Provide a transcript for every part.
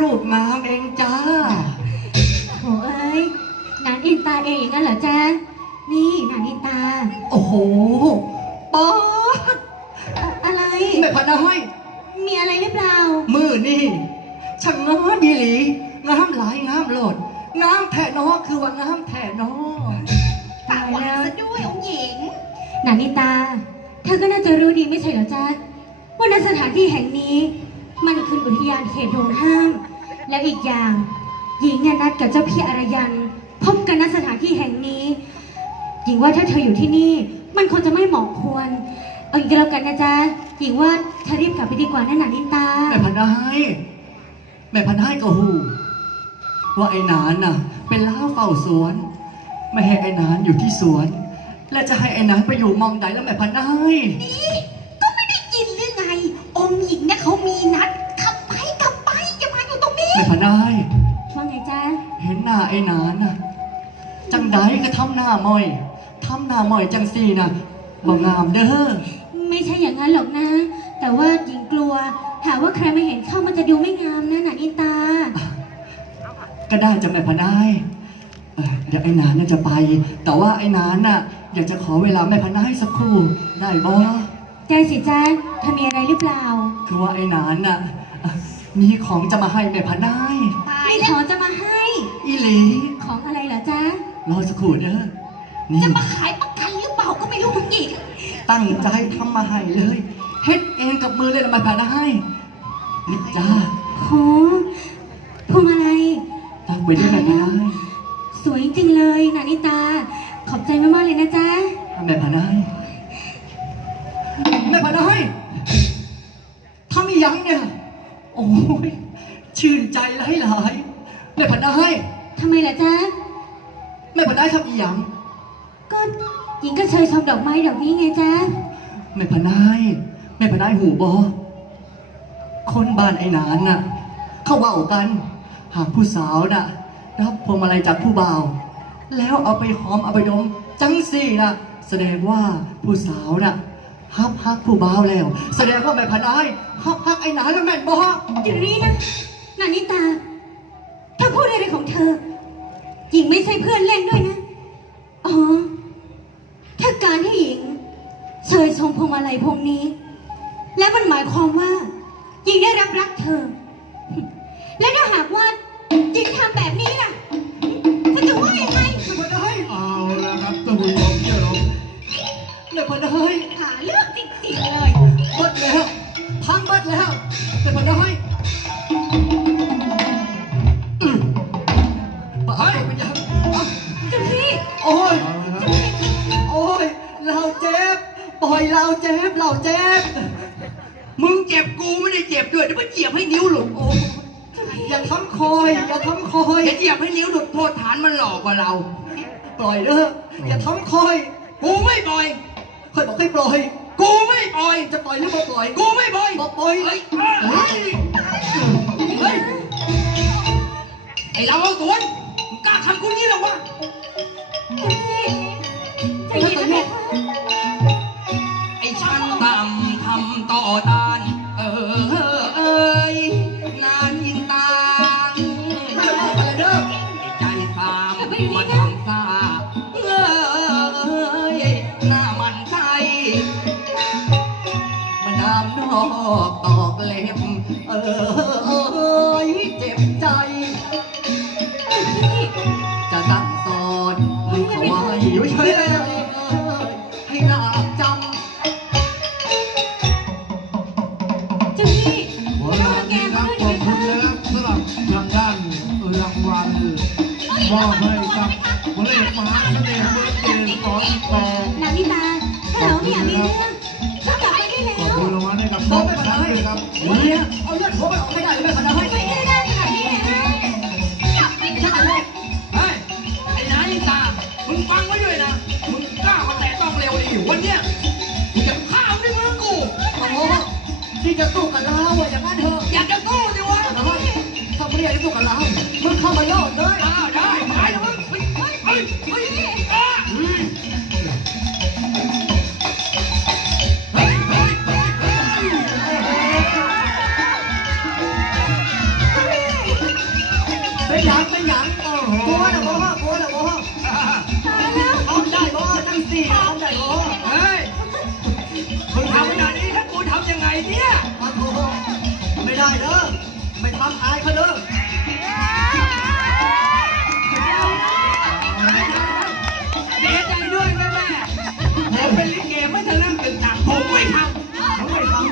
รูปงามเองจ้าโหเอ้ยนางอินตาเองงั้นเหรอจ๊ะ นี่นางอินตา โอ้โหป๊อดอะอะไร แม่พนาห้อยมีอะไรหรือเปล่า มือนี่ช่างงามดีหลีงามหลายงามโหลดงามแท่นอคือว่างามแท่นอตายแล้วซะด้วยองค์หญิง นางอินตา เธอก็น่าจะรู้ดีไม่ใช่เหรอจ๊ะว่าณสถานที่แห่งนี้ มันคืออุทยานเขตโดนห้าม แล้วอีกอย่างหญิงเนี่ยนัดกับเจ้าพี่อารยัน พบกันณสถานที่แห่งนี้ หญิงว่าถ้าเธออยู่ที่นี่ มันคงจะไม่เหมาะควร เอาอย่างนี้ก็แล้วกันนะจ๊ะหญิงว่าเธอรีบกลับไปดีกว่านะนางอินตา แม่พนาให้แม่พนาให้ก็หู ว่าไอ้หนานน่ะ เป็นล้าเฝ้าสวน ไม่ให้ไอ้หนานอยู่ที่สวน และจะให้ไอ้หนานไปอยู่มองใดแล้วแม่พนาให้นี่ก็ไม่ได้ยินหรือไง องค์หญิงเนี่ยเขามีนัด อยู่ตรงนี้แม่พนาให้ว่าไงจ๊ะเห็นหน้าไอ้หนานน่ะ จังใดก็ทำหน้าม้อยทำหน้าม้อยจังสี่น่ะบ่งามเด้อ ไม่ใช่อย่างนั้นหรอกนะ แต่ว่าหญิงกลัว หากว่าใครมาเห็นเข้ามันจะดูไม่งามนะนางอินตา ก็ได้จะแม่พนายเอ่อเดี๋ยวไอ้หนานน่ะจะไป แต่ว่าไอ้หนานน่ะ อยากจะขอเวลาแม่พนายสักครู่ได้บ่ได้สิจ๊ะเธอมีอะไรหรือเปล่า คือว่าไอ้หนานน่ะเอ่อ มีของจะมาให้แม่พนายตายมีแล้ขวองจะมาให้ อีหลีของอะไรเหรอจ๊ะ รอสักครู่เด้อ นี่จะมาขายประกันหรือเปล่าก็ไม่รู้องค์หญิงตั้งใจทำมาให้เลยเฮ็ดเองกับมือเลยละแม่พนายนี่จ้าโหพวงอะไรตั้งไว้ด้วยแม่พนายสวยจริงๆเลยนานิตา ขอบใจมากๆเลยนะจ๊ะแม่พนาย ชื่นใจหลายหลายๆแม่พนายทำไมล่ะจ๊ะ แม่พนายทำอีหยังก็หญิงก็เชยชมดอกไม้ดอกนี้ไงจ๊ะ แม่พนายแม่พนายหูบอคนบ้านไอ้หนานน่ะ เขาเว่ากัน หากผู้สาวน่ะ รับพวงมาลัยจากผู้บ่าว แล้วเอาไปหอมเอาไปดมจังสี่น่ะ แสดงว่าผู้สาวน่ะฮับฮักผู้บ่าวแล้ว แสดงว่าแม่พนายฮับฮักไอ้หนานแล้วแม่นบอเดี๋ยวนี้นะ นานิตาเธอพูดอะไรของเธอ หญิงไม่ใช่เพื่อนเล่นด้วยนะ อ๋อ ถ้าการให้หญิงเชยชมพวงมาลัยพวงนี้ และมันหมายความว่า หญิงได้รับรักเธอ และถ้าหากว่าหญิงทำแบบนี้ล่ะคุณจะว่ายังไงแม่พนายเอาละครับท่านผู้ชมที่เคารพแม่พนายหาเรื่องจริงๆเลยเบิดแล้วพังเบิดแล้วแม่พนาย ปล่อยเราเจ็บเราเจ็บมึงเจ็บกูไม่ได้เจ็บด้วยเดี๋ยวมันเหยียบให้นิ้วหลุดโอ้ยอย่าทำคอยอย่าทำคอยอย่าเหยียบให้นิ้วหลุดโทษฐานมันหลอกกว่าเรา ปล่อยเด้ออย่าทำคอย กูไม่ปล่อยคอยบอกให้ปล่อย กูไม่ปล่อยจะปล่อยหรือไม่ปล่อย กูไม่ปล่อยบอกปล่อยเฮ้ยเฮ้ยเฮ้ยไอเราเอาสวนมึงกล้าทำกูนี่เหรอวะ มอบให้กับพระเอกมหาเสน่ห์เมืองเกณฑ์สอนต่อนานิตาถ้าเราไม่อยากมีเรื่องก็กลับไปได้แล้ขอบวคุณรางวัลให้กับำน้ต้อองงไม่ท่านได้ด้วยครับวันนี้เอาเลือดโคไปออกไม่ได้เลยไม่ได้ไปได้ได้ขนาดนี้เลยนะไม่ใช่เลยเฮ้ยไอ้นายยินตามึงฟังไว้ด้วยนะมึงกล้ามาแตะต้องเร็วดีวันเนี้ยมึงจะฆ่ามึงด้วยมือกูโอ้โหที่จะสู้กับเราอะอย่างนั้นเถอะอยากจะสู้ดิวะเฮ้ย ถ้าไม่อยากกับเรามึงเข้ามาโยนเลย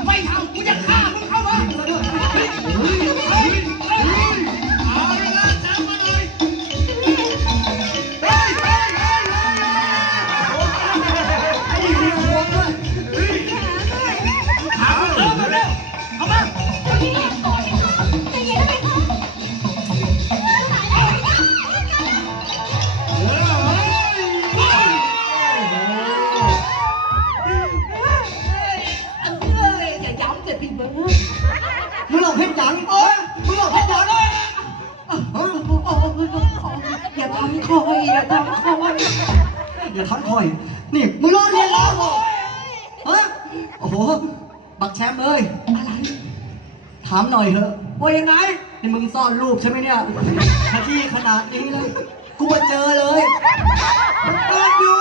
ผมไม่ อย่าทำคอยอย่าทำคอยอย่าทักคอย นี่มึงรอเรียนแล้วเหรอฮะโอ้โห บักแชมป์เอ้ยอะไร ถามหน่อยเถอะว่ายังไง นี่มึงซ่อนรูปใช่ไหมเนี่ยขยี้ขนาดนี้เลย กูมาเจอเลยเปิดอยู่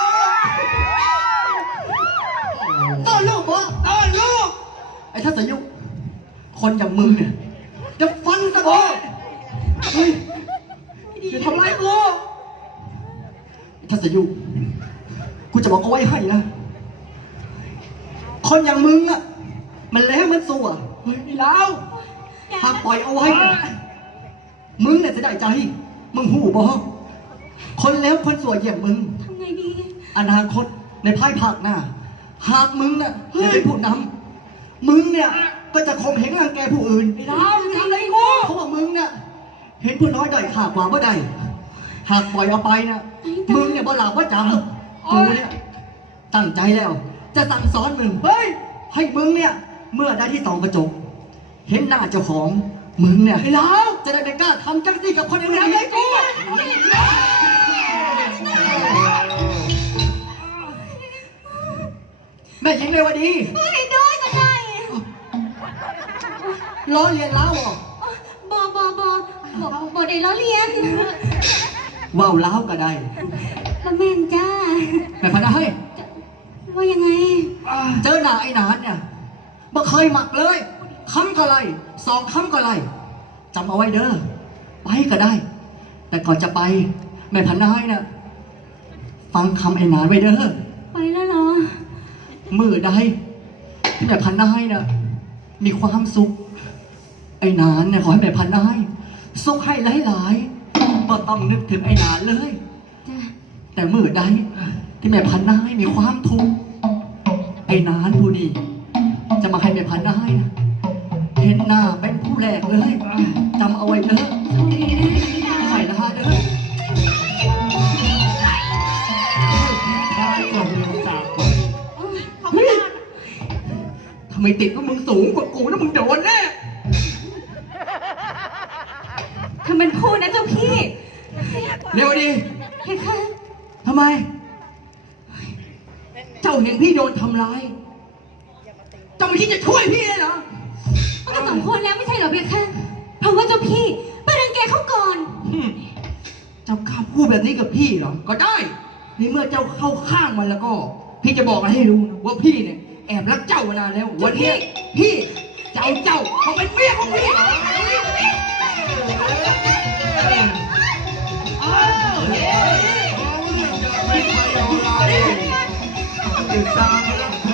ซ่อนรูปเหรอเออลูกไอ้ทัศยุคนอย่างมึงเนี่ย จะฟันซะก่อน เฮ้ยอย่าทำร้ายกูไอ้ทัศยุกูจะบอกเอาไว้ให้นะ คนอย่างมึงอะมันแล้วมันสัวเฮ้ยพี่เล้าหากปล่อยเอาไว้ มึงเนี่ยจะได้ใจ มึงหูบอกคนแล้วคนสัวเหยียบมึง ทำไงดี อนาคตในภายภาคหน้า หากมึงน่ะจะเป็นผู้นำมึงเนี่ยก็จะข่มเหงรังแกผู้อื่นพี่เล้ามึงทำอะไรกูเพราะว่ามึงเนี่ย เห็นผู้น้อยด้อยค่ากว่าบ่ได้หากปล่อยเอาไปนะมึงเนี่ยบ่หลับว่าจำกูเนี่ยตั้งใจแล้ว จะสั่งสอนมึงเฮ้ยให้มึงเนี่ย เมื่อได้ที่สองกระจก เห็นหน้าเจ้าของมึงเนี่ยพี่เล้าจะได้ไม่กล้าทำจังซี่กับคนอื่นทำอะไรอีกกูแม่หญิงเรวดีไม่ด้วยก็ได้ล้อเลียนเล้าอะบอบอบอ บอบอได้ล้อเลียนว่าวเล้าก็ได้ละแม่นจ้า แม่พะนะเฮ้ยว่ายังไง เจอหน้าไอ้หนานเนี่ยบ่เคยหมักเลยคำก็ไรสองคำก็ไรจำเอาไว้เด้อไปก็ได้ แต่ก่อนจะไป แม่พันนายน่ะฟังคำไอ้หนานไว้เด้อ ไปแล้วเหรอ มือใดที่แม่พันนายน่ะมีความสุข ไอ้หนานเนี่ยขอให้แม่พันนาย สุขให้หลายๆก็ต้องนึกถึงไอ้หนานเลย จ้าแต่มือใดที่แม่พันนายมีความทุกข์ไอ้นานผู้นี้จะมาให้แม่พันนายนะเห็นหน้าเป็นผู้แรกเลยจำเอาไว้เด้อโชคดีนะสันนิดาใส่ละฮะเด้อได้ก็เร็วจากไปเฮ้ยทำไมติดว่ามึงสูงกว่ากูนะมึงโดนแน่ เร็วดีเพคะทำไม เจ้าเห็นพี่โดนทำร้าย เจ้าไม่คิดจะช่วยพี่เลยเหรอมันก็สมควรแล้วไม่ใช่เหรอเพคะ เพราะว่าเจ้าพี่ไปรังแกเขาก่อน หึเจ้ากล้าพูดแบบนี้กับพี่เหรอ ก็ได้ในเมื่อเจ้าเข้าข้างมันแล้วก็ พี่จะบอกอะไรให้รู้นะว่าพี่เนี่ยแอบรักเจ้ามานานแล้ว วันเนี้ยพี่จะเอาเจ้ามาเป็นเมียของพี่ อ้